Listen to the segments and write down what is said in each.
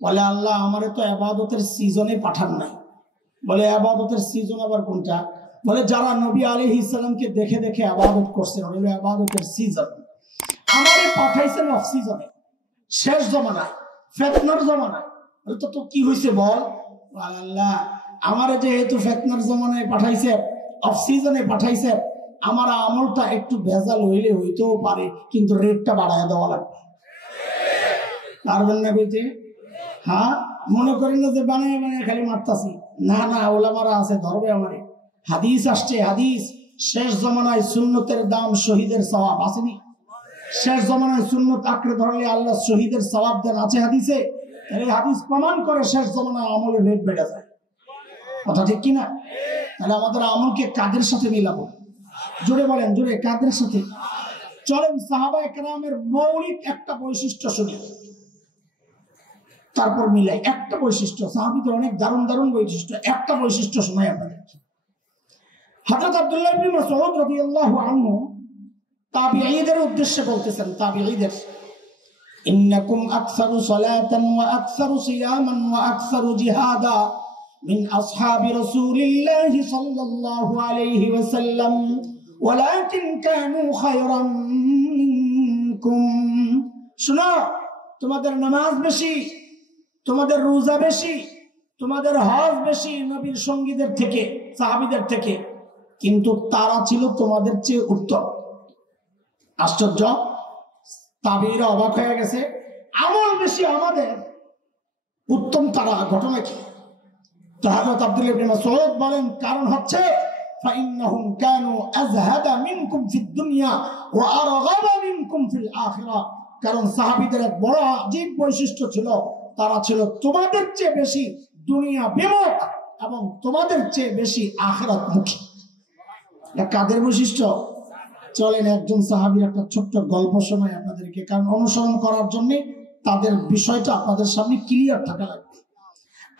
বলে আল্লাহ আমারে তো ইবাদতের সিজনে পাঠান নাই। বলে ইবাদতের সিজন আবার কোনটা? বলে যারা নবী আলাইহিস সালামকে দেখে দেখে ইবাদত করছে ওগুলো ইবাদতের সিজন। আমারে পাঠাইছেন অফ সিজনে, শেষ জমানায়, ফিতনার জমানায়। বলে তো কি হয়েছে বল? আল্লাহ আমারে যেহেতু ফিতনার জমানায় পাঠাইছে, অফ সিজনে পাঠাইছে, আমার আমলটা একটু ভেজাল হইলে হইতেও পারে, কিন্তু রেটটা বাড়ায় দেওয়া লাগবে। পারবেন না কইতে? হ্যাঁ, মনে করেন না যে বানায় বানায় খালি মারতাছি। না না, ওলামারা আছে, ধরবে আমারে। হাদিস আসছে, হাদিস শেষ জমানায় সুন্নতের দাম শহীদের সওয়াব আসেনি? শেষ জমানায় সুন্নত আঁকড়ে ধরলে আল্লাহ শহীদের সওয়াব দেন, আছে হাদিসে। তাহলে হাদিস প্রমাণ করে শেষ জমানায় আমলের রেট বেড়ে যায়। কথা ঠিক কিনা? তাহলে আমাদের আমলকে কাদের সাথে মিলাবো? জোরে বলেন, জোরে, কাদের সাথে? চলেন সাহাবায়ে কেরামের মৌলিক একটা বৈশিষ্ট্য শুনি, তারপর মিলাই। একটা বৈশিষ্ট্য, সাহাবীদের অনেক দারুণ দারুণ বৈশিষ্ট্য, একটা বৈশিষ্ট্য শোনাই আপনাদের। হযরত আব্দুল্লাহ ইবনে মাসউদ রাদিয়াল্লাহু আনহু তাবিঈদের উদ্দেশ্যে বলতেছেন, তাবিঈদের, ইন্নাকুম আকসারু সালাতান ওয়া আকসারু সিয়ামান ওয়া আকসারু জিহাদা মিন আসহাবি রাসূলিল্লাহি সাল্লাল্লাহু আলাইহি ওয়াসাল্লাম ওয়ালাকিন কানু খায়রাম মিনকুম। শুনো, তোমাদের নামাজ বেশি, তোমাদের রোজা বেশি, তোমাদের হজ বেশি নবীর সঙ্গীদের থেকে, সাহাবীদের থেকে, কিন্তু তারা ছিল তোমাদের চেয়ে উত্তম। আশ্চর্য, তাবিঈরা অবাক হয়ে গেছে, আমল বেশি আমাদের, উত্তম তারা, ঘটনা কি? তো হযরত আব্দুল্লাহ ইবনে মাসউদ বলেন কারণ হচ্ছে ফাইন্নাহুম কানু আযহাদা মিনকুম ফিদ দুনিয়া ওয়া আরগাবা মিনকুম ফিল আখিরাহ। কারণ সাহাবীদের এক বড় আজীব বৈশিষ্ট্য ছিল, তারা ছিল তোমাদের চেয়ে বেশি দুনিয়া বিমুখ এবং তোমাদের চেয়ে বেশি আখিরাত মুখী। কাদের বৈশিষ্ট্য? চলেন একজন সাহাবীর একটা ছোট্ট গল্প শোনাই আপনাদেরকে, কারণ অনুসরণ করার জন্য তাদের বিষয়টা আপনাদের সামনে ক্লিয়ার থাকা লাগবে।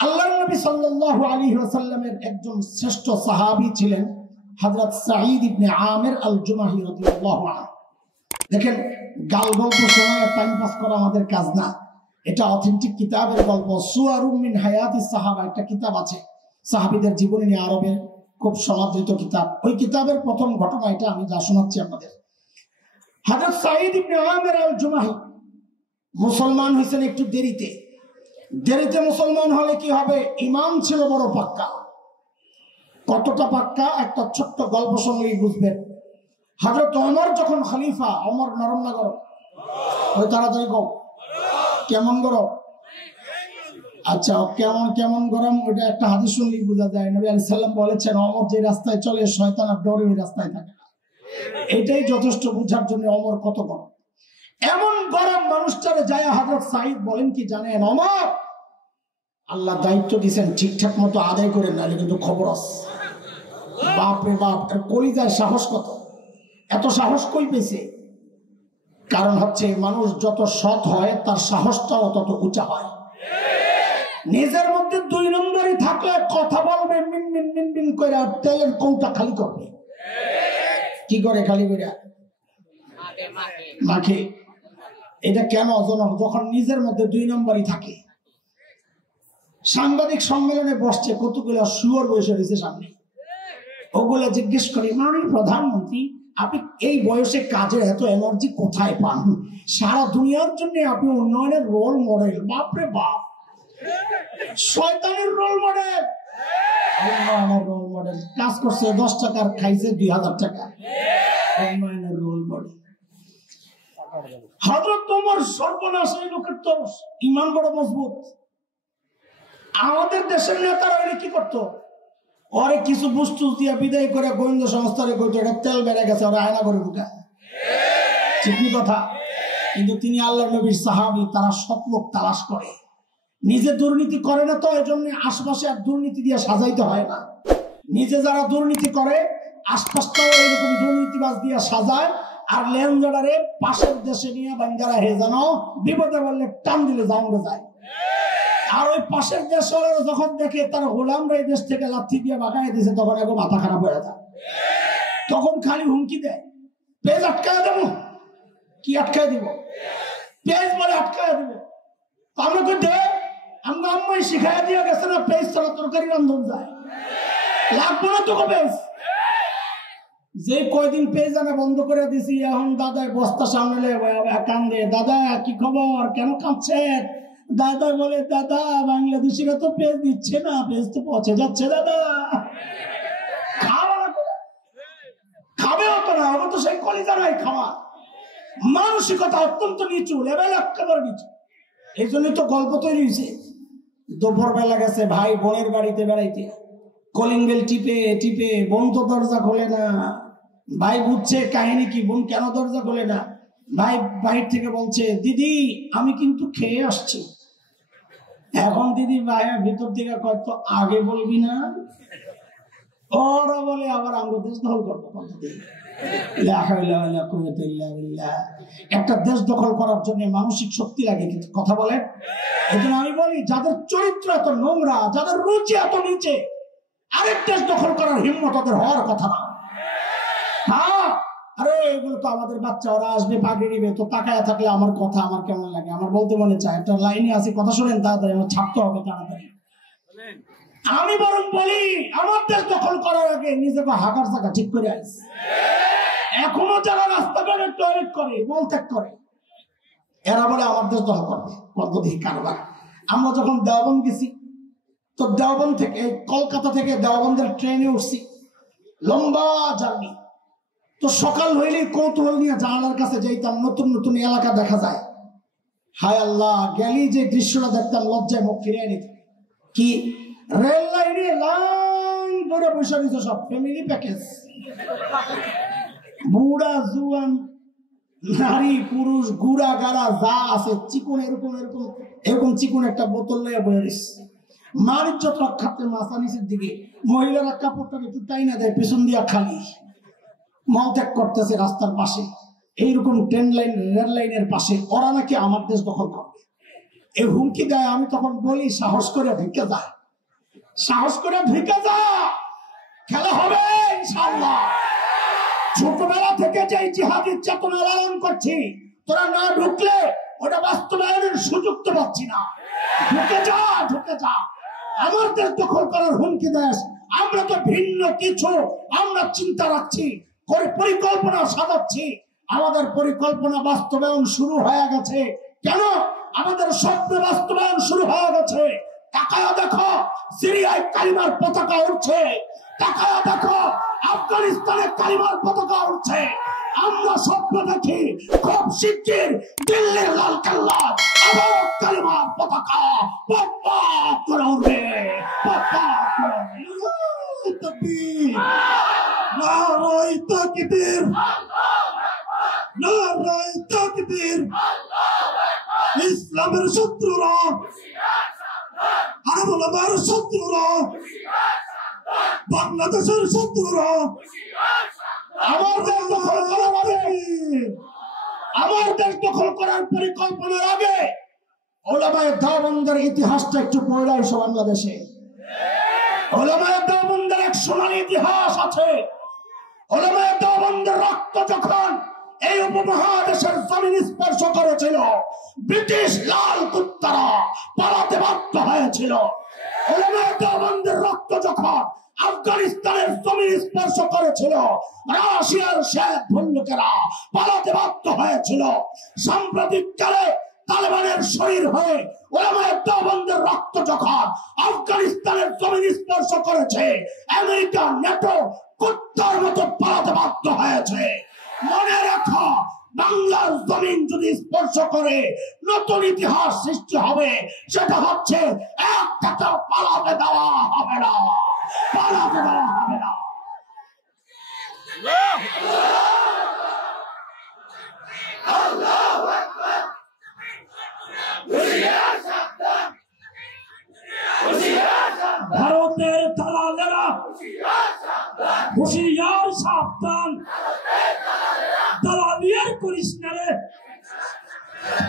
আল্লাহর নবী সাল্লাল্লাহু আলাইহি ওয়াসাল্লামের একজন শ্রেষ্ঠ সাহাবী ছিলেন হযরত সাঈদ ইবনে আমির আল জুমাহি রাদিয়াল্লাহু আনহু। দেখেন, গাল গল্প শোনায় টাইম পাস করা আমাদের কাজ না, এটা অথেন্টিক কিতাবের গল্প। সুয়ারুম মিন হায়াতিস সাহাবা একটা কিতাব আছে সাহাবীদের জীবনী নিয়ে, আরবের খুব সমাদৃত কিতাব। ওই কিতাবের প্রথম ঘটনা এটা আমি যা শোনাচ্ছি আপনাদের। হযরত সাঈদ ইবনে আমির আল জুমাহি মুসলমান হয়েছেন একটু দেরিতে। দেরিতে মুসলমান হলে কি হবে? ইমান ছিল বড় পাক্কা। কতটা পাক্কা? একটা ছোট্ট গল্প শুনলেই বুঝবেন। হযরত ওমর যখন খলিফা, ওমর নরম না গরম? ওই তাড়াতাড়ি কও, কেমন গরম? আচ্ছা, কেমন কেমন গরম ওইটা একটা হাদিস শুনলেই বোঝা যায়। নবী আলাইহিস সালাম বলেছেন ওমর যে রাস্তায় চলে শয়তান আর ডরে ওই রাস্তায় থাকে না। এটাই যথেষ্ট বোঝার জন্য ওমর কত গরম। এমন গরম মানুষটারে যায় হযরত সাঈদ বলেন কি জানেন, ওমর আল্লাহ দায়িত্ব দিয়েছেন ঠিকঠাক মতো আদায় করে, নাহলে কিন্তু খবর আছে। বাপ রে বাপ, এর কলিজায় সাহস কত! এত সাহস কই পেয়েছে? কারণ হচ্ছে মানুষ যত সৎ হয় তার সাহসটাও তত উঁচা হয়। নিজের মধ্যে দুই নম্বরই থাকলে কথা বলবে মিন মিন মিন মিন করে, তেলের কৌটা খালি করবে। কি করে খালি করে? মাখে। এটা কেন? যখন নিজের মধ্যে দুই নম্বরই থাকে। সাংবাদিক সম্মেলনে বসছে, কতগুলো শুয়োর বসে রয়েছে সামনে, ওগুলো জিজ্ঞেস করে, মাননীয় প্রধানমন্ত্রী আপনি এই বয়সে কাজের এত এনার্জি কোথায় পান? সারা দুনিয়ার জন্য আপনি উন্নয়নের রোল মডেল। বাপরে বাপ, শয়তানের রোল মডেল, উন্নয়নের রোল মডেল। কাজ করছে 10 টাকার, খাইছে 2000 টাকা। উন্নয়নের রোল মডেল। হযরত ওমর সর্বনাশ, এই লোকের তো ঈমান বড় মজবুত। আমাদের দেশের নেতারা কি করতো? ওরে কিছু বস্তু দিয়া বিদায় করে গোয়েন্দা সংস্থারে কইতো এটা তেল বেড়ে গেছে, ওরা আয়না করে ঢুকায়। ঠিক কথা। কিন্তু তিনি আল্লাহর নবীর সাহাবী, তারা সৎ লোক তালাশ করে। নিজে দুর্নীতি করে না তো এজন্য আশপাশে আর দুর্নীতি দিয়ে সাজাইতে হয় না। নিজে যারা দুর্নীতি করে আশপাশটাও এরকম দুর্নীতিবাজ দিয়ে সাজায়, আর লেনজড়ারে পাশের দেশে নিয়ে বাঙ্গারা হে যেন বিপদে বললে টান দিলে জাউন্ডে যায়। আর ওই পাশের দেশ যখন দেখে তার গোলামরা এই দেশ থেকে লাথি দিয়ে বাগায় দিয়েছে, তখন এগো মাথা খারাপ হয়ে যায়। তখন খালি হুমকি দেয়, পেজ আটকায় দেবো। কি আটকায় দিব? পেজ বলে আটকায় দেবো। আমরা কই দে, তো আম্মাই শিখাই দিয়ে গেছে না পেঁয়াজ ছাড়া তরকারি রান্ধন যায়, লাগবো না তোকে পেঁয়াজ। যে কয়দিন পেঁয়াজ আনা বন্ধ করে দিছি, এখন দাদাই বস্তা সামনে কান্দে, দাদা কি খবর, কেন কাঁদছেন? দাদা বলে, দাদা বাংলাদেশিরা তো পেঁয়াজ দিচ্ছে না, পেঁয়াজ তো পচে যাচ্ছে দাদা। খাবেও তো না, ওটা তো সেই কলিজা নাই খাওয়া। মানসিকতা অত্যন্ত নিচু, লেভেল একেবারে নিচু। এই জন্যই তো গল্প তৈরি হয়েছে। দুপুর বেলা গেছে ভাই বোনের বাড়িতে বেড়াইতে, কলিং বেল টিপে টিপে বোন তো দরজা খোলে না। ভাই বুঝছে কাহিনী কি, বোন কেন দরজা খোলে না। ভাই বাহির থেকে বলছে, দিদি আমি কিন্তু খেয়ে আসছি। এখন দিদি ভাইয়ের ভিতর থেকে কত আগে বলবি না, ওরা বলে আবার আমরা দেশ দখল করবো। একটা দেশ দখল করার জন্য মানসিক শক্তি লাগে, কিন্তু কথা বলেন। এই জন্য আমি বলি, যাদের চরিত্র এত নোংরা, যাদের রুচি এত নিচে, আরেক দেশ দখল করার হিম্মত ওদের হওয়ার কথা না। হ্যাঁ, আরে এগুলো তো আমাদের বাচ্চা, ওরা আসবে পাগড়ি নিবে, তো তাকায় থাকলে আমার কথা আমার কেমন লাগে, আমার বলতে মনে চায়। একটা লাইনে আছে, কথা শোনেন তাড়াতাড়ি, আমার ছাপতে হবে তাড়াতাড়ি। আমি বরং বলি, আমার দেশ দখল করার আগে নিজেকে হাগার জায়গা ঠিক করে আইস। এখনো যারা রাস্তাঘাটে টয়লেট করে, মলত্যাগ করে, এরা বলে আমার দেশ দখল করবে। কতদিন কারবার। আমরা যখন দেওবন্দ গেছি, তো দেওবন্দ থেকে, কলকাতা থেকে দেওবন্দের ট্রেনে উঠছি, লম্বা জার্নি। তো সকাল হইলে কৌতূহল নিয়ে জানালার কাছে যাইতাম, নতুন নতুন এলাকা দেখা যায়। হায় আল্লাহ, গেলি যে দৃশ্যটা দেখতাম, লজ্জায় মুখ ফিরিয়ে নিত। কি রেল লাইনে লাইন ধরে বসে দিত সব ফ্যামিলি প্যাকেজ, বুড়া জুয়ান নারী পুরুষ গুড়া গাড়া যা আছে, চিকন এরকম এরকম এরকম চিকন একটা বোতল লইয়া বয়ে দিচ্ছে। মারিজ্জত রক্ষার্থে মাথা নিচের দিকে, মহিলারা কাপড়টাকে একটু টাইনা দেয়, পেছন দিয়া খালি মলত্যাগ করতেছে রাস্তার পাশে, এইরকম ট্রেন লাইন রেল লাইনের পাশে। ওরা নাকি আমার দেশ দখল করবে, এই হুমকি দেয়। আমি তখন বলি, সাহস করে ঢুকে যা, সাহস করে ঢুকে যা, খেলা হবে ইনশাআল্লাহ। ছোটবেলা থেকে যে জিহাদের চেতনা লালন করছি, তোরা না ঢুকলে ওটা বাস্তবায়নের সুযোগ তো পাচ্ছি না। ঢুকে যা, ঢুকে যা। আমার দেশ দখল করার হুমকি দেশ, আমরা তো ভিন্ন কিছু, আমরা চিন্তা রাখছি, করে পরিকল্পনা সাজাচ্ছি। আমাদের পরিকল্পনা বাস্তবায়ন শুরু হয়ে গেছে। কেন? আমাদের স্বপ্ন বাস্তবায়ন শুরু হয়ে গেছে। তাকায়া দেখো, সিরিয়ায় কালিমার পতাকা উঠছে। তাকায়া দেখো, আফগানিস্তানে কালিমার পতাকা উঠছে। আমরা স্বপ্ন দেখি, খুব শিগগির দিল্লির লালকেল্লা আবার কালিমার পতাকা পপ করে উঠবে, পপ করে। তাকবীর, নারায়ে তাকবীর, নারায়ে তাকবীর। ইসলামের শত্রুরা, আরব ওলামার শত্রুরা, বাংলাদেশের শত্রুরা আমার দেশ দখল করার আগে, আমার দেশ দখল করার পরিকল্পনার আগে ওলামায়ে দেওবন্দের ইতিহাসটা একটু পড়ে আসো। বাংলাদেশে ওলামায়ে দেওবন্দের এক সোনালী ইতিহাস আছে। ওলামায়ে দেওবন্দের রক্ত যখন এই উপমহাদেশের জমিন স্পর্শ করেছিল, ব্রিটিশ লাল কুত্তারা পালাতে বাধ্য হয়েছিল। ওলামায়ে দেওবন্দের রক্ত যখন আফগানিস্তানের জমিন স্পর্শ করেছিল, রাশিয়ার শেখ ভল্লুকেরা পালাতে বাধ্য হয়েছিল। সাম্প্রতিক কালে তালেবানের শরীর হয়ে ওলামায়ে দেওবন্দের রক্ত যখন আফগানিস্তানের জমিন স্পর্শ করেছে, আমেরিকা নেটো কুত্তার মতো পালাতে বাধ্য হয়েছে। মনে রাখো, বাংলার জমিন যদি স্পর্শ করে নতুন ইতিহাস সৃষ্টি হবে। সেটা হচ্ছে একটা পালাতে দেওয়া হবে না, পালাতে দেওয়া হবে না। ভারতের দালালেরা হুঁশিয়ার সাবধান, দালালিয়ার করিস না রে,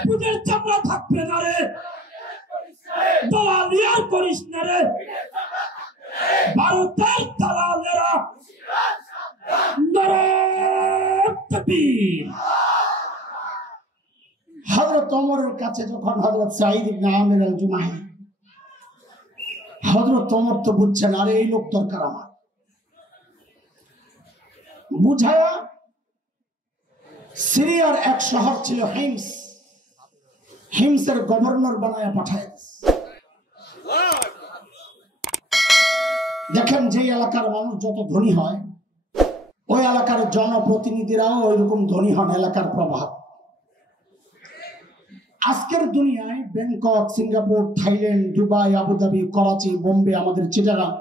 তোদের চামড়া থাকবে না রে, দালালিয়ার করিস না রে। ভারতের দালালেরা, নারায়ে তাকবীর। হযরত ওমরের কাছে যখন হযরত সাঈদ ইবনে আমির আল জুমাহি হযরত ওমর তো বুঝছেন, আরে এই লোক দরকার আমার, বুঝায়া সিরিয়ার এক শহর ছিল হিমস, হিমসের গভর্নর বানায় পাঠায়। দেখেন যে এলাকার মানুষ যত ধনী হয় ওই এলাকার জনপ্রতিনিধিরাও ওইরকম ধনী হন, এলাকার প্রভাব। আজকের দুনিয়ায় Bangkok, Singapore, Thailand, Dubai, Abu Dhabi, Karachi, Bombay, আমাদের চিটাগাং,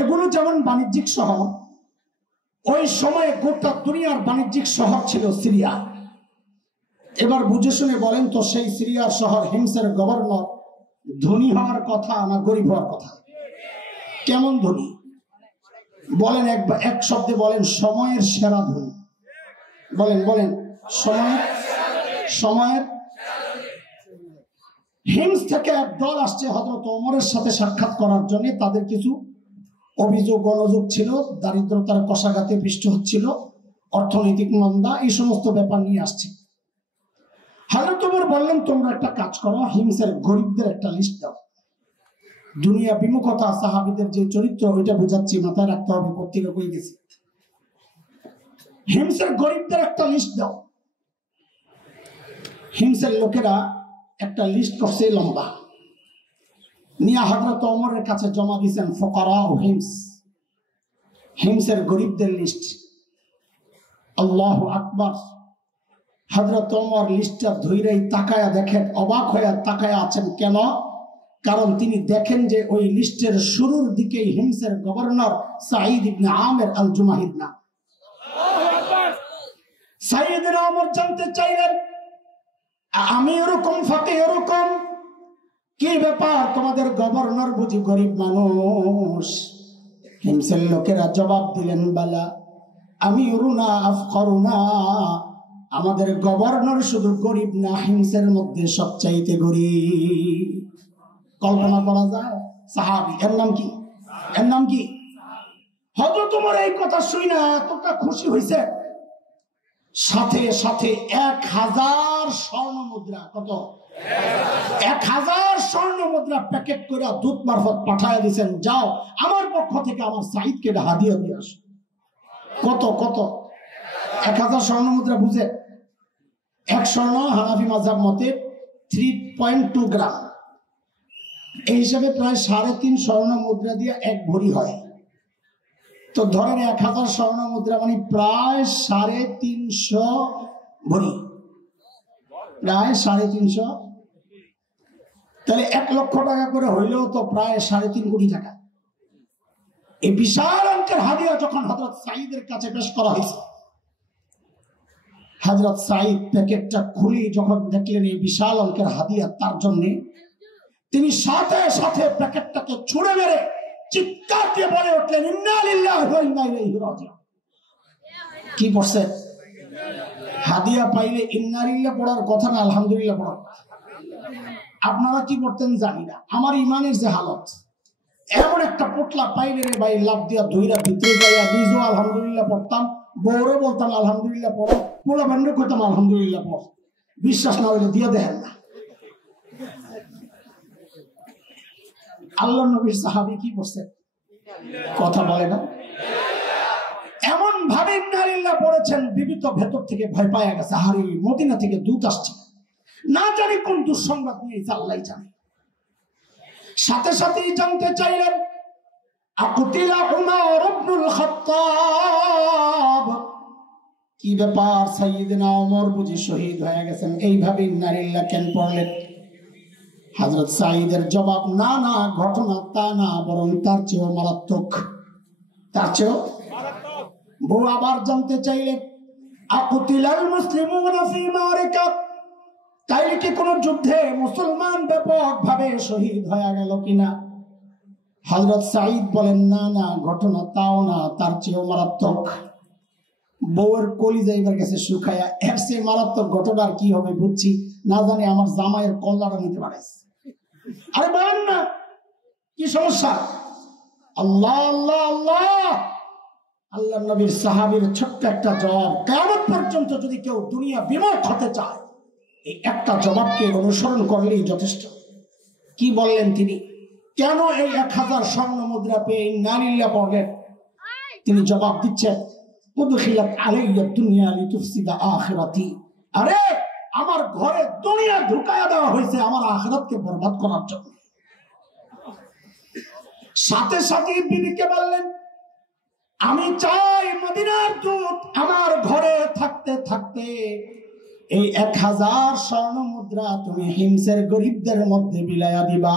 এগুলো যেমন বাণিজ্যিক শহর, ওই সময়ে গোটা দুনিয়ার বাণিজ্যিক শহর ছিল সিরিয়া। এবার বুঝে শুনে বলেন তো, সেই সিরিয়ার শহর হিমসের গভর্নর ধনী হওয়ার কথা না গরিব হওয়ার কথা? কেমন ধনী বলেন? এক শব্দে বলেন, সময়ের সেরা ধনী। বলেন বলেন, সময়ের। হিমস থেকে এক দল আসছে হযরত ওমরের সাথে সাক্ষাৎ করার জন্য। তাদের কিছু অভিযোগ অনযোগ ছিল, দারিদ্রতার কষাঘাতে পিষ্ট হচ্ছিল, অর্থনৈতিক মন্দা, এই সমস্ত ব্যাপার নিয়ে আসছে। হযরত ওমর বললেন, তোমরা একটা কাজ করো, হিমসের গরিবদের একটা লিস্ট দাও। দুনিয়া বিমুখতা সাহাবীদের যে চরিত্র, ওইটা বুঝাচ্ছি, মাথায় রাখতে হবে, পত্রিকা বই গেছে। হিমসের গরিবদের একটা লিস্ট দাও। হিমসের লোকেরা একটা লিস্ট করছে লম্বা, নিয়ে হযরত ওমরের কাছে জমা দিয়েছেন। ফুকারা ও হিমস, হিমসের গরিবদের লিস্ট। আল্লাহু আকবার। হযরত ওমর লিস্টটা ধইরাই তাকায়া দেখেন, অবাক হয়ে তাকায়া আছেন। কেন? কারণ তিনি দেখেন যে ওই লিস্টের শুরুর দিকেই হিমসের গভর্নর সাঈদ ইবনে আমের আল জুমাহির নাম। সাইয়েদনা ওমর জানতে চাইলেন, আমি এরকম ফাঁকে এরকম কি ব্যাপার, তোমাদের গভর্নর বুঝি গরিব মানুষ? হিমসের লোকেরা জবাব দিলেন, বালা আমিরুনা আফকরুনা, আমাদের গভর্নর শুধু গরিব না, হিমসের মধ্যে সবচাইতে গরিব। কল্পনা করা যায়? সাহাবী, এর নাম কি? এর নাম কি? হযরত ওমর এই কথা শুনে এতটা খুশি হয়েছে, সাথে সাথে 1000 স্বর্ণ মুদ্রা, কত? 1000 স্বর্ণ মুদ্রা প্যাকেট করে দূত মারফত পাঠায় দিয়েছেন, যাও আমার পক্ষ থেকে আমার সাঈদকে হাদিয়া দিয়ে আসো। কত কত? 1000 স্বর্ণ মুদ্রা বুঝে? এক স্বর্ণ হানাফি মাযহাব মতে 3.2 গ্রাম, এই হিসাবে প্রায় 3.5 স্বর্ণ মুদ্রা দিয়ে 1 ভরি হয়। তো ধরেন 1000 স্বর্ণ মুদ্রা মানে প্রায় 350 ভরি, প্রায় 350। তাহলে 1 লক্ষ টাকা করে হইলেও তো প্রায় 3.5 কোটি টাকা। এই বিশাল অঙ্কের হাদিয়া যখন হযরত সাঈদের কাছে পেশ করা হয়েছে, হযরত সাঈদ প্যাকেটটা খুলে যখন দেখলেন এই বিশাল অঙ্কের হাদিয়া তার জন্য, তিনি সাথে সাথে প্যাকেটটাকে ছুঁড়ে মেরে চিৎকার দিয়ে বলে উঠলেন, ইন্না লিল্লাহি ওয়া ইন্না ইলাইহি রাজিউন। কি পড়ছে? হাদিয়া পাইলে ইন্না লিল্লাহ পড়ার কথা না আলহামদুলিল্লাহ পড়ার কথা। আপনারা কি পড়তেন জানি না, আমার ইমানের যে হালত, এমন একটা পোটলা পাইলে রে ভাই, লাভ দিয়া ধইরা ভিতরে যাইয়া নিজেও আলহামদুলিল্লাহ পড়তাম, বউরে বলতাম আলহামদুলিল্লাহ পড়ো, পোলা বান্ডে কইতাম আলহামদুলিল্লাহ পড়। বিশ্বাস না হইলে দিয়ে দেখেন না। আল্লাহর নবীর সাহাবী কি করছে? কথা বলে না, এমন ভাবে ইন্না লিল্লাহ পড়েছেন, বিবি তো ভেতর থেকে ভয় পায়া গেছে, আরে মদিনা থেকে দূত আসছে, না জানি কোন দুঃসংবাদ নিয়ে, আল্লাহই জানে। সাথে সাথেই জানতে চাইলেন, আকুতিলা উমর ইবনুল খাত্তাব, কি ব্যাপার, সাইয়েদনা ওমর বুঝি শহীদ হয়ে গেছেন? এইভাবে ইন্না লিল্লাহ কেন পড়লেন? হযরত সাঈদের জবাব, না না, ঘটনা তা না, বরং তার চেয়েও মারাত্মক, তার চেয়েও মারাত্মক। বউ আবার জানতে চাইলেন, আকুতিলাল মুসলিমুনা ফি মারিকা, তাইলে কি কোন যুদ্ধে মুসলমান ব্যাপকভাবে শহীদ হয়ে গেল কিনা? হযরত সাঈদ বলেন, না না, ঘটনা তাও না, তার চেয়েও মারাত্মক। বউয়ের কলিজা এবার গেছে শুকায়া, এর চেয়ে মারাত্মক ঘটনা আর কি হবে বুঝছি, না জানি আমার জামাইয়ের কল্লাটা নিতে পারে। আরে বলেন না, কি সমস্যা? আল্লাহ আল্লাহ আল্লাহ। আল্লাহ নবীর সাহাবীর ছোট্ট একটা জবাব, কিয়ামত পর্যন্ত যদি কেউ দুনিয়া বিমুখ হতে চায়, এই একটা জবাবকে অনুসরণ করলেই যথেষ্ট। কি বললেন তিনি? কেন এই 1000 স্বর্ণ মুদ্রা পেয়ে নালিল্লাহ পড়লেন? তিনি জবাব দিচ্ছেন, উদখিলাত আলাইয়া দুনিয়া লিতুফসিদা আখিরাতি। আরে আমার ঘরে দুনিয়া ঢুকায়া দেওয়া হয়েছে আমার আখিরাতকে বরবাদ করার জন্য। সাথে সাথে বিবিকে বললেন, আমি চাই মদিনার দূত আমার ঘরে থাকতে থাকতে এই 1000 স্বর্ণ মুদ্রা তুমি হিমসের গরিবদের মধ্যে বিলায়া দিবা।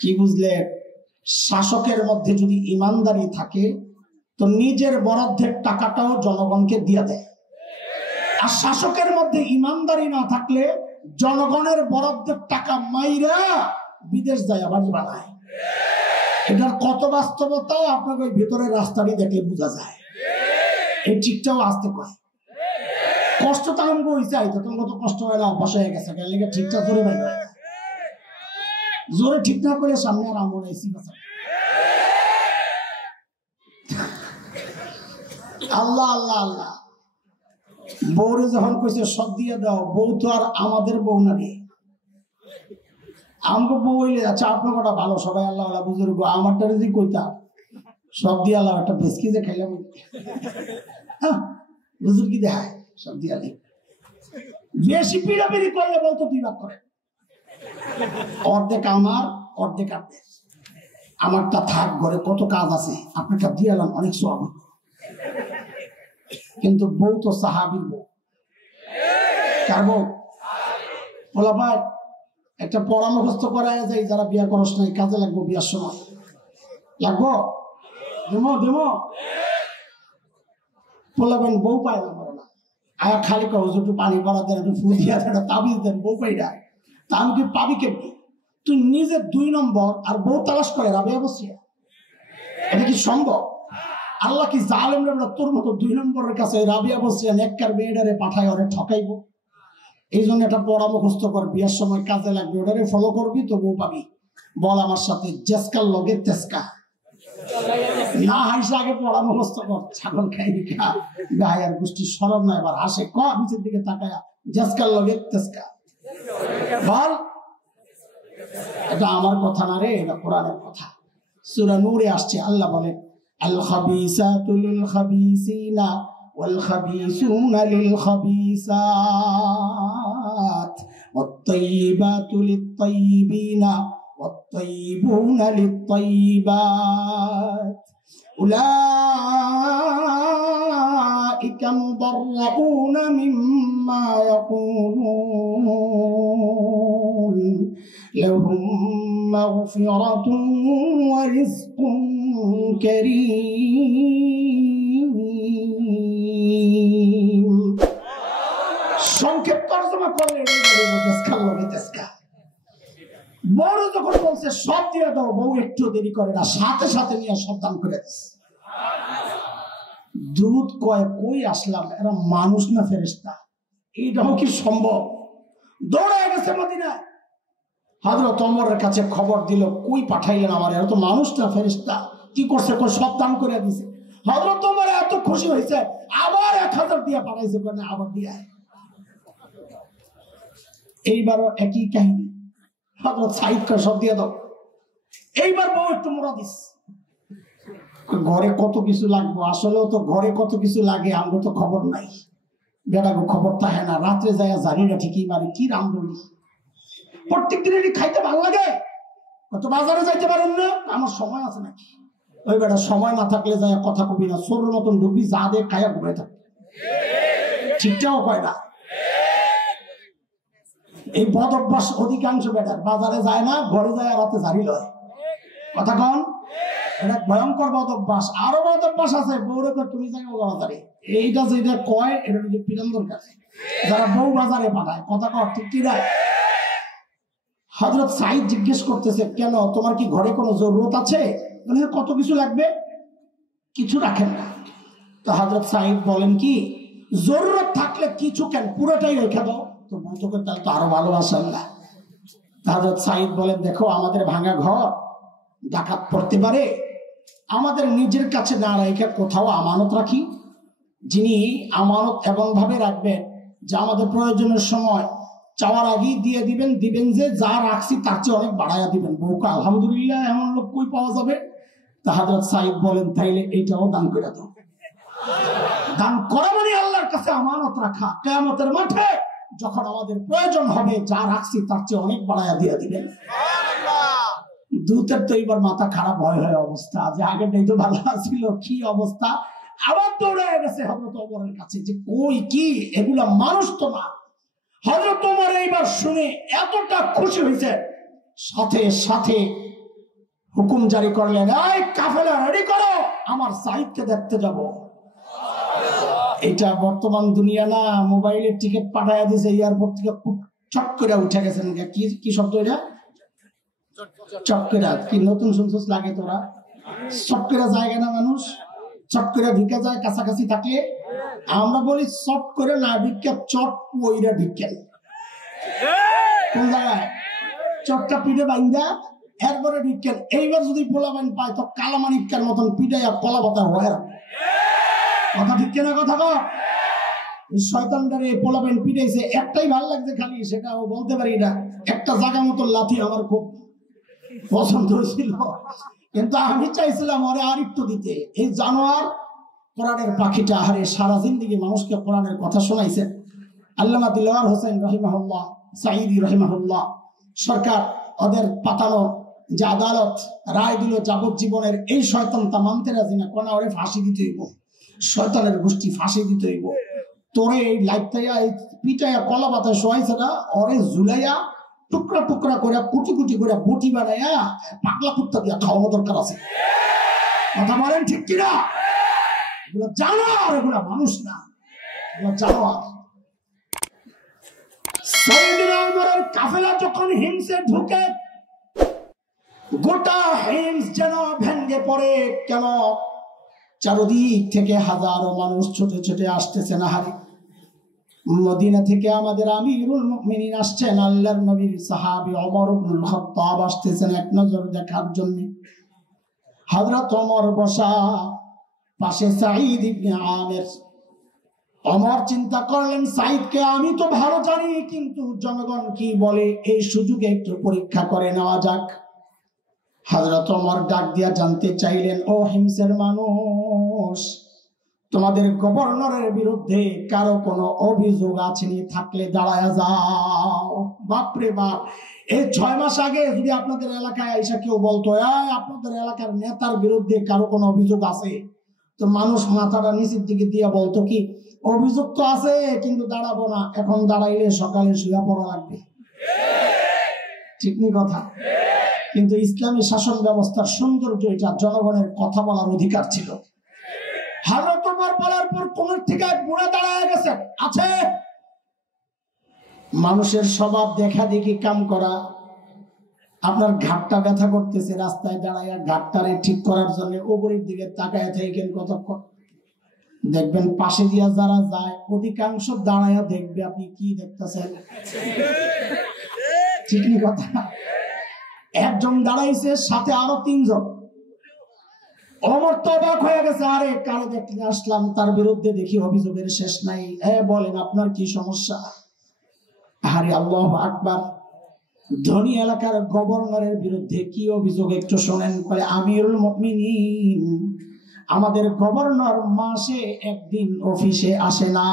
কি বুঝলে? শাসকের মধ্যে যদি ইমানদারি থাকে তো নিজের বরাদ্দের টাকাটাও জনগণকে দিয়ে দেয়, আর শাসকের মধ্যে ইমানদারি না থাকলে জনগণের বরাদ্দের টাকা মাইরা বিদেশ যায় বাড়ি বানায়। এটার কত বাস্তবতা আপনাকে ওই ভেতরের রাস্তাটি দেখলে বোঝা যায়। এই ঠিকটাও আসতে কয় কষ্ট তারঙ্গ হয়েছে, আইতো তোমার কত কষ্ট হয় না, অভ্যাস হয়ে গেছে, ঠিকঠাক ধরে বাইরে জোরে ঠিক না করে সামনে আর আমরা এসি আল্লাহ আল্লাহ আল্লাহ। বউরে যখন কইছে সব দিয়ে দাও, বউ তো আর আমাদের বউ না রে, আমাকে বউ হইলে আচ্ছা আপনার কটা ভালো সবাই আল্লাহ আল্লাহ বুঝুর্গ, আমারটা যদি কইতাম সব দিয়ে আল্লাহ একটা বেশকি যে খাইলাম বুঝুর কি দেখায় সব দিয়ে আলি বেশি পিড়াপিড়ি করলে বলতো দুই ভাগ করে, অর্ধেক আমার অর্ধেক আপনার, আমারটা থাক ঘরে কত কাজ আছে আপনারটা দিয়ে এলাম অনেক সব। কিন্তু বউ তো সাহাবীর বউ, কার বউ? বলা ভাই একটা পরামর্শ করায় যায়, যারা বিয়া করস নাই কাজে লাগবো, বিয়ার সময় লাগবো, দেমো দেমো বলবেন বউ পায় না মরো না, আয়া খালি হুজুর একটু পানি পড়া দেন, একটু ফুল দিয়া দেন, তাবিজ দেন, বউ পাই না। তা আমি কি পাবি কেমনি? তুই নিজে 2 নম্বর আর বউ তালাশ করে রাবিয়া বসিয়া, এটা কি সম্ভব? আল্লাহ কি জালেম রে তোর মতো 2 নম্বরের কাছে রাবিয়া বসিয়া নেককার মেয়েটারে পাঠায় ওরে ঠকাইবো? এই জন্য একটা পরামর্শ কর, বিয়ার সময় কাজে লাগবে, ওটারে ফলো করবি তো বউ পাবি। বল আমার সাথে, জেসকার লগে তেসকা না হাসে আগে পরামর্শ কর, ছাগল খাইনি খা গায়ে আর গোষ্ঠী সরব না, এবার হাসে ক নিচের দিকে তাকায়া জেসকার লগে তেসকা বল। এটা আমার কথা না রে, এটা কোরআনের কথা। সূরা নূরে আসছে, আল্লাহ বলেন আল খাবিসাতু লিল খাবিসিনা ওয়াল খাবিসুনা লিল খাবিসাত ওয়াত তাইয়িবাতু লিত তাইয়িবিনা ওয়াত তাইয়িবুনা লিত তাইয়িবাত উলাইকা মুবাররাউনা মিম্মা ইয়াকুলুন লাহুম মাগফিরাতুন ওয়া রিজকুন কারীম। সংক্ষেপ তরজমা করলে বড় যখন বলছে সব দিয়ে দাও, বউ একটু দেরি করে না, সাথে সাথে নিয়ে সব দান করে দিচ্ছে। দুধ কয় কই আসলাম, এরা মানুষ না ফেরেশতা? এইটাও কি সম্ভব? দৌড়ে গেছে মদিনায়, হযরত ওমরের কাছে খবর দিল, কই পাঠাইলেন আমার, এরা তো মানুষ না ফেরেশতা? কি করছে? কই সব দান করে দিছে। হযরত ওমর এত খুশি হয়েছে, আবার 1000 দিয়ে পাঠাইছে, মানে আবার দিয়ে। এইবারও একই কাহিনী, হযরত সাইদ কে সব দিয়ে দাও। এইবার বউ একটু মোড়া দিস, ঘরে কত কিছু লাগবে, আসলেও তো ঘরে কত কিছু লাগে আমার তো খবর নাই, বেটাকে খবর থাকে না, রাত্রে যায় জানি না ঠিকই মারে কি রামদলি। প্রত্যেক দিন খাইতে ভালো লাগে, কত বাজারে যাইতে পারেন না, আমার সময় আছে নাকি? ওই বেটা সময় না থাকলে যায় কথা কবি না, সরুর মতন ডুবি যা দিয়ে খাইয়া ঘুরে থাকে, ঠিকঠাক হয় না। এই বদ অভ্যাস অধিকাংশ বেটার, বাজারে যায় না, ঘরে যায় রাতে ঝাড়ি লয়, কথা কন, এটা ভয়ঙ্কর বদ অভ্যাস। আরো বদ অভ্যাস আছে, বউরে তুমি যাই বাজারে, এইটা যেটা কয় এটা যদি পিরান দরকার, যারা বউ বাজারে পাঠায়, কথা কর ঠিক কি না? হযরত সাইদ জিজ্ঞেস করতেছে, কেন তোমার কি ঘরে কোনো জরুরত আছে? মানে কত কিছু লাগবে, কিছু রাখেন না। তো হযরত সাইদ বলেন, কি জরুরত থাকলে কিছু কেন, পুরোটাই রেখে দাও। তো বলতো তাহলে তো আরো ভালোবাসেন না। হযরত সাইদ বলেন, দেখো আমাদের ভাঙা ঘর ডাকাত পড়তে পারে, আমাদের নিজের কাছে না রেখে কোথাও আমানত রাখি, যিনি আমানত এমন ভাবে রাখবেন যে আমাদের প্রয়োজনের সময় চাওয়ার আগেই দিয়ে দিবেন, দিবেন যে যা রাখছি তার চেয়ে অনেক বাড়াইয়া দিবেন। বউকা আলহামদুলিল্লাহ এমন লোক কই পাওয়া যাবে? তা হযরত সাঈদ বলেন তাইলে এইটাও দান করে দাও। দান করা মানে আল্লাহর কাছে আমানত রাখা। কিয়ামতের মাঠে যখন আমাদের প্রয়োজন হবে যা রাখছি তার চেয়ে অনেক বাড়াইয়া দিয়ে দিবেন। দূতের তো এইবার মাথা খারাপ হয় অবস্থা, যে আগেরটাই তো ভালো ছিল, কি অবস্থা। আবার দৌড়ে গেছে হযরত ওমরের কাছে যে কই কি এগুলা মানুষ তো না। হযরত ওমর এইবার শুনে এতটা খুশি হয়েছে, সাথে সাথে হুকুম জারি করলেন, এই কাফেলা রেডি করো, আমার সাঈদকে দেখতে যাব। এটা বর্তমান দুনিয়া না, মোবাইলের টিকিট পাঠাইয়া দিয়েছে, এয়ারপোর্ট থেকে চট করে উঠে গেছেন। কি কি শব্দ এটা? চটকেরা। কি নতুন শুনছস লাগে তোরা? চটকেরা জায়গা না মানুষ, চটকেরা ঢুকে যায় কাছাকাছি থাকলে। আমরা বলি চট করে না ঢুকে চট পইরা ঢুকেন। কোন জায়গায়? চটটা পিঠে বাইন্দা এরপরে ঢুকেন। এইবার যদি পোলাবান পায় তো কালামানিকার মতন পিঠাইয়া কলা পাতা হয়। কথা ঠিক না? কথা কর। শয়তানটারে পোলাবান পিটাইছে, একটাই ভালো লাগছে খালি, সেটাও বলতে পারি না। একটা জায়গা মতো লাথি আমার খুব পছন্দ হয়েছিল, কিন্তু আমি চাইছিলাম ওরে আর একটু দিতে। এই জানোয়ার কোরআনের পাখিটা আহারে সারা জিন্দেগি মানুষকে কোরআনের কথা শোনাইছেন। আল্লামা দিলওয়ার হোসেন রহিমাহুল্লাহ, সাঈদী রহিমাহুল্লাহ সরকার ওদের পাতানো যে আদালত রায় দিল যাবজ্জীবনের, এই শয়তানটা মানতে রাজি না, কোনা ওরে ফাঁসি দিতে হইব, শয়তানের গোষ্ঠী ফাঁসি দিতে হইব। তোরে এই লাইফটাইয়া এই পিটাইয়া কলা পাতায় শোয়াইছে না, ওরে ঝুলাইয়া টুকরা টুকরা করে কুটি কুটি করে বটি বানাইয়া পাগলা কুত্তা দিয়া খাওয়ানো দরকার আছে। কথা বলেন ঠিক কিনা? এগুলো জানোয়ার, এগুলা মানুষ না, এগুলো জানোয়ার। সাইয়েদনা ওমরের কাফেলা যখন হিমসে ঢুকে, গোটা হিমস যেন ভেঙে পড়ে। কেন? চারদিক থেকে হাজারো মানুষ ছুটে ছুটে আসতেছে। না হারি মদিনা থেকে আমাদের আমিরুল মুমিনিন আসছেন, আল্লাহর নবীর সাহাবী ওমর ইবনুল খাত্তাব আসতেছেন এক নজর দেখার জন্য। হযরত ওমর বসা, পাশে সাঈদ ইবনে আমির। ওমর চিন্তা করলেন, সাঈদকে আমি তো ভালো জানি, কিন্তু জনগণ কি বলে এই সুযোগে একটু পরীক্ষা করে নেওয়া যাক। হযরত ওমর ডাক দিয়া জানতে চাইলেন, ও হিমসের মানুষ, তোমাদের গভর্নরের বিরুদ্ধে কারো কোনো অভিযোগ আছে নি? থাকলে দাঁড়ায়া যাও। বাপরে বাপ, এই 6 মাস আগে যদি আপনাদের এলাকায় আইসা কেউ বলতো আপনাদের এলাকার নেতার বিরুদ্ধে কারো কোনো অভিযোগ আছে, তো মানুষ মাথাটা নিচের দিকে দিয়ে বলতো কি, অভিযোগ তো আছে কিন্তু দাঁড়াবো না, এখন দাঁড়াইলে সকালে শুয়ে পড়া লাগবে। ঠিক নি কথা? কিন্তু ইসলামী শাসন ব্যবস্থার সৌন্দর্য এটা, জনগণের কথা বলার অধিকার ছিল। হযরত ওমর বলার পর কোণের থেকে বুড়া দাঁড়ায় গেছে। আছে মানুষের স্বভাব দেখা দেখি কাম করা। আপনার ঘাটটা ব্যথা করতেছে, রাস্তায় দাঁড়ায় ঘাটটারে ঠিক করার জন্য উপরের দিকে তাকায় থাকেন কতক্ষণ। দেখবেন পাশে দিয়া যারা যায় অধিকাংশ দাঁড়ায়া দেখবে আপনি কি দেখতেছেন। ঠিক নি কথা? একজন দাঁড়াইছে, সাথে আরো 3 জন। ওমর তো অবাক হয়ে গেছে, আরে কারে দেখতে আসলাম, তার বিরুদ্ধে দেখি অভিযোগের শেষ নাই। বলেন আপনার কি সমস্যা? আরে আল্লাহু আকবার, ধনী এলাকার গভর্নরের বিরুদ্ধে কি অভিযোগ একটু শোনেন। বলে, আমিরুল মুমিনিন, আমাদের গভর্নর মাসে একদিন অফিসে আসে না।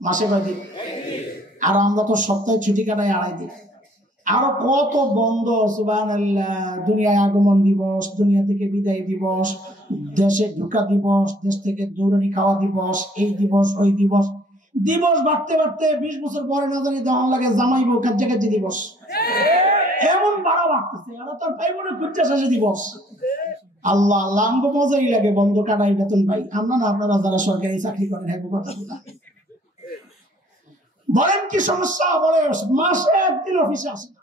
মাসে কয়দিন? আর আমরা তো সপ্তাহে ছুটি কাটাই 2.5 দিন। আরো কত বন্ধ, সুবহানাল্লাহ। দুনিয়ায় আগমন দিবস, দুনিয়া থেকে বিদায় দিবস, দেশে ঢোকা দিবস, দেশ থেকে দৌড়ানি খাওয়া দিবস, এই দিবস ওই দিবস। দিবস বাড়তে বাড়তে 20 বছর পরে না জানি দেওয়ান লাগে জামাই বউ কাজে দিবস। এমন বাড়া বাড়তেছে, আর তার ভাই বোনের খুঁজছে শেষে দিবস। আল্লাহ আল্লাহ, আমাকে মজাই লাগে বন্ধ কাটাই বেতন পাই আমরা না। আপনারা যারা সরকারি চাকরি করেন কথা বলেন কি সমস্যা? বলে মাসে একদিন অফিসে আসে না।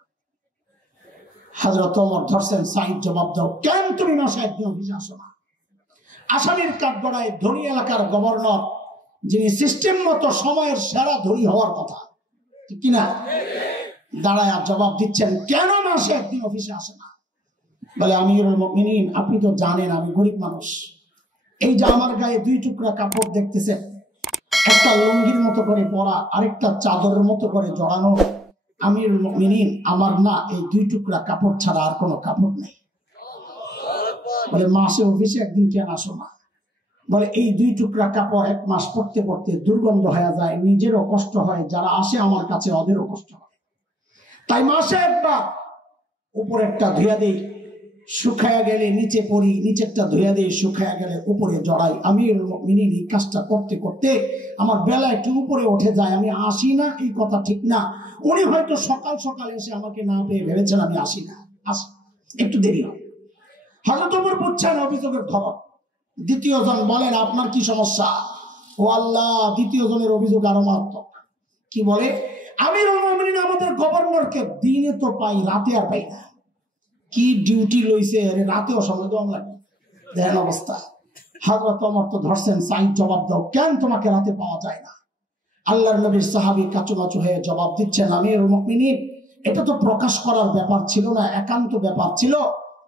হযরত ওমর ধরছেন, সাঈদ জবাব দাও, কেন তুমি মাসে একদিন অফিসে আসো না? আসামির কাঠগড়ায় ধনী এলাকার গভর্নর, যিনি সিস্টেম মতো সময়ের সেরা ধনী হওয়ার কথা, ঠিক কিনা, দাঁড়ায় জবাব দিচ্ছেন, কেন মাসে একদিন অফিসে আসে না? বলে, আমিরুল মুমিনিন, আপনি তো জানেন আমি গরিব মানুষ। এই যে আমার গায়ে 2 টুকরা কাপড় দেখতেছেন, একটা লুঙ্গির মতো করে পরা, আরেকটা চাদরের মতো করে জড়ানো। আমিরুল মুমিনিন, আমার না এই 2 টুকরা কাপড় ছাড়া আর কোনো কাপড় নেই। বলে মাসে অফিসে একদিন কেন আসো না? বলে এই 2 টুকরা কাপড় 1 মাস পরতে পরতে দুর্গন্ধ হয়ে যায়, নিজেরও কষ্ট হয়, যারা আসে আমার কাছে ওদেরও কষ্ট হয়। তাই মাসে একবার উপরেরটা ধুয়া দেই, শুকায়া গেলে নিচে পরি, নিচেরটা ধুয়া দেই, শুকায়া গেলে উপরে জড়াই। আমিরুল মুমিনিন এই কাজটা করতে করতে আমার বেলা একটু উপরে উঠে যায়। আমি আসি না এই কথা ঠিক না, উনি হয়তো সকাল সকাল এসে আমাকে না পেয়ে ভেবেছেন আমি আসি না, আসি একটু দেরি হয়। হযরত ওমর বুঝছেন অভিযোগের খবর। দ্বিতীয় জন বলেন আপনার কি সমস্যা? ও আল্লাহ, দ্বিতীয় জনের অভিযোগ আরো মারাত্মক। কি বলে? আমিরুল মুমিনিন আমাদের গভর্নরকে দিনে তো পাই, রাতে আর পাই না। কি ডিউটি লইছে, রাতেও সময় দেওয়া লাগে। দেখেন অবস্থা। হযরত ওমর তো ধরছেন, সাইড জবাব দাও, কেন তোমাকে রাতে পাওয়া যায় না? আল্লাহর নবীর সাহাবী কাচুমাচু হয়ে জবাব দিচ্ছেন, আমিরুল মুমিনিন এটা তো প্রকাশ করার ব্যাপার ছিল না, একান্ত ব্যাপার ছিল।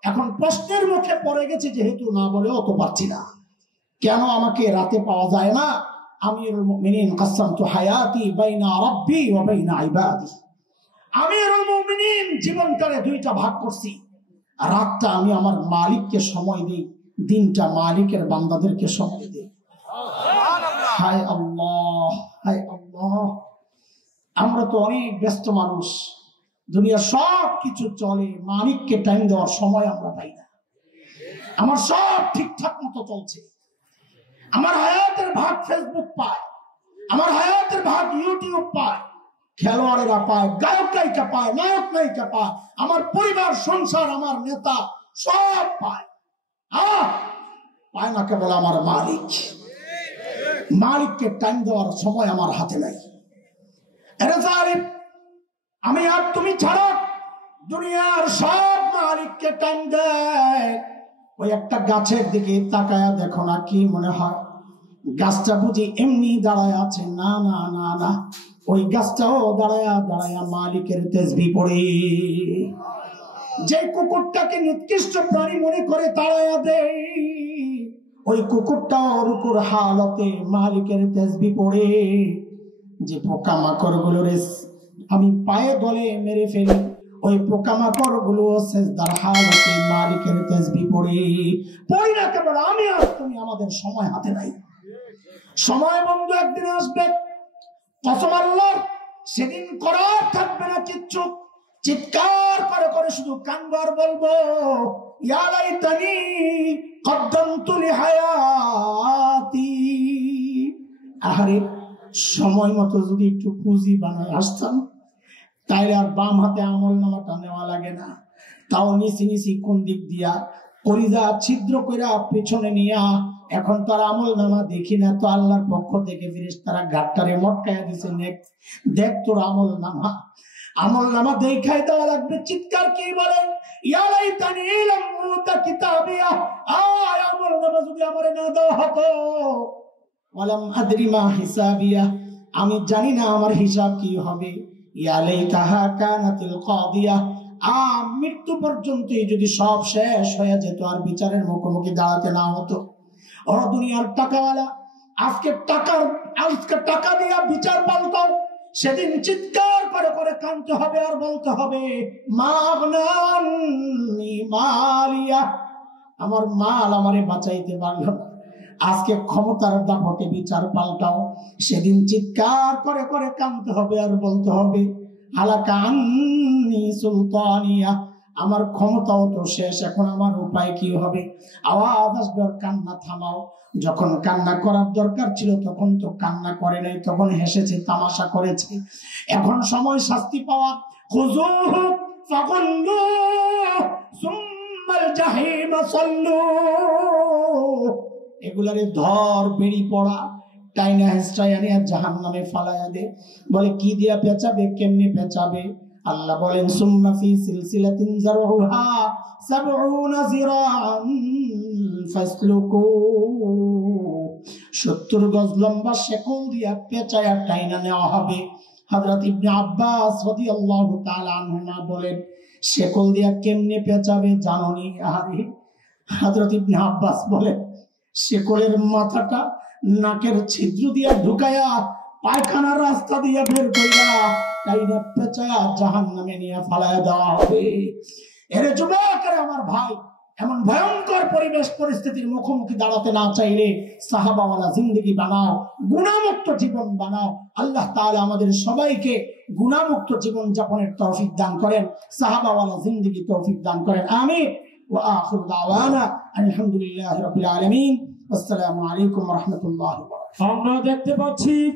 এখন প্রশ্নের মুখে পড়ে গেছে যেহেতু, না বলেও তো পারছি না। কেন আমাকে রাতে পাওয়া যায় না? আমিরুল মুমিনিন কাসামতু হায়াতি বাইনা রাব্বি ওয়া বাইনা ইবাদি। আমিরুল মুমিনিন জীবনটারে 2টা ভাগ করছি। রাতটা আমি আমার মালিককে সময় দিই, দিনটা মালিকের বান্দাদেরকে সময় দিই। হায় আল্লাহ, হায় আল্লাহ। আমরা তো অনেক ব্যস্ত মানুষ, দুনিয়া সব কিছু চলে, মালিককে টাইম দেওয়ার সময় আমরা পাই না। আমার সব ঠিকঠাক মতো চলছে, আমার হায়াতের ভাগ ফেসবুক পায়, আমার হায়াতের ভাগ ইউটিউব পায়, খেলোয়াড়েরা পায়, গায়ক গায়িকা পায়, নায়ক নায়িকা পায়, আমার পরিবার সংসার, আমার নেতা সব পায়। পায় না কেবল আমার মালিক। মালিককে টাইম দেওয়ার সময় আমার হাতে নাই। আরে জালিম, আমি আর তুমি ছাড়া দুনিয়ার সব মালিককে টাইম দেয়। ওই একটা গাছের দিকে তাকায়া দেখো না, কি মনে হয় গাছটা বুঝি এমনি দাঁড়ায় আছে? না না না না, ওই গাছটাও দাঁড়ায়া দাঁড়ায়া মালিকের তাসবিহ পড়ে। যে কুকুরটাকে নিকৃষ্ট প্রাণী মনে করে তাড়ায়া দেয়, ওই কুকুরটাও রুকুর হালতে মালিকের তাসবিহ পড়ে। যে পোকামাকড় গুলো আমি পায়ে দলে মেরে ফেলি, ওই পোকামাকড় গুলো সেজদার হালতে মালিকের তাসবিহ পড়ে। পড়ি না কেবল আমি আর তুমি, আমাদের সময় হাতে নাই। সময় বন্ধু একদিন আসবে, কসম আল্লাহ, সেদিন করার থাকবে না কিচ্ছু। চিৎকার করে করে শুধু কানবার বলবো, ইয়া লাইতানি কদ্দামতু লিহায়াতি। আহারে, সময় মতো যদি একটু পুঁজি বানায় আসতাম, তাইলে আর বাম হাতে আমল নামাটা নেওয়া লাগে না। তাও নিচি নিচি কোন দিক দিয়া কলিজা ছিদ্র কইরা পেছনে নিয়া, এখন তার আমল নামা দেখি না তো আল্লাহর পক্ষ থেকে ফেরেশতারা গাট্টারে মটকায়া দিছে, দেখ তোর আমল নামা। আমল নামা দেখাই দেওয়া লাগবে। চিৎকার কি বলেন, ইয়া লাইতানি লাম উতা কিতাবিয়া, আয় আমল নামা যদি আমারে না দেওয়া হতো, ওয়ালাম আদরি মা হিসাবিয়া, আমি জানি না আমার হিসাব কি হবে। ইয়া লাইতাহা কানাতিল কাদিয়া, মৃত্যু পর্যন্ত যদি সব শেষ হয়ে যেত আর বিচারের মুখোমুখি দাঁড়াতে না হতো। ও দুনিয়ার টাকাওয়ালা, আজকে টাকা দিয়া বিচার পাল্টাও, সেদিন চিৎকার করে করে কাঁদতে হবে আর বলতে হবে, মালিয়া, আমার মাল আমারে বাঁচাইতে পারলো না। আজকে ক্ষমতার দাপটে বিচার পাল্টাও, সেদিন চিৎকার করে করে কাঁদতে হবে আর বলতে হবে, হালাকা আন্নি সুলতানিয়া, আমার ক্ষমতাও তো শেষ, এখন আমার উপায় কি হবে? আওয়াজ আসবে, কান্না থামাও। যখন কান্না করার দরকার ছিল তখন তো কান্না করে নাই, তখন হেসেছে, তামাশা করেছে। এখন সময় শাস্তি পাওয়া। খুযুহু ফাগুল্লু সুম্মাল জাহিম সাল্লু, এগুলারে ধর, বেড়ি পড়া, টাইনা হেস্টাই আনে আর জাহান্নামে ফালায়া দে। বলে কি দিয়া পেঁচাবে, কেমনি পেঁচাবে? আল্লাহ বলেন, সুম্মা ফি সিলসিলাতিন যারউহা ৭০ যিরাআন ফাসলুকু, ৭০ গজ লম্বা শেকল দিয়া পেঁচায়া টাইনা নেওয়া হবে। হযরত ইবনে আব্বাস রাদিয়াল্লাহু তাআলা আনহুমা বলেন, শেকল দিয়া কেমনে পেঁচাবে জানোনি? আরে হযরত ইবনে আব্বাস বলেন, শেকলের মাথাটা নাকের ছিদ্র দিয়ে ঢুকায়া পায়খানার রাস্তা দিয়ে বের কইরা কাইনা পেঁচায়া জাহান্নামে নিয়ে ফালায়া দেওয়া হবে। এরে যুবক, আমার ভাই, এমন ভয়ঙ্কর পরিবেশ পরিস্থিতির মুখোমুখি দাঁড়াতে না চাইলে সাহাবাওয়ালা জিন্দেগি বানাও, গুনাহমুক্ত জীবন বানাও। আল্লাহ তাআলা আমাদের সবাইকে গুনাহমুক্ত জীবন যাপনের তৌফিক দান করেন, সাহাবাওয়ালা জিন্দেগি তৌফিক দান করেন। আমিন। ওয়া আখিরু দাওয়ানা আলহামদুলিল্লাহি রাব্বিল আলামিন। আসসালামু আলাইকুম ওয়া রাহমাতুল্লাহি ওয়া বারাকাতুহু। আমরা দেখতে পাচ্ছি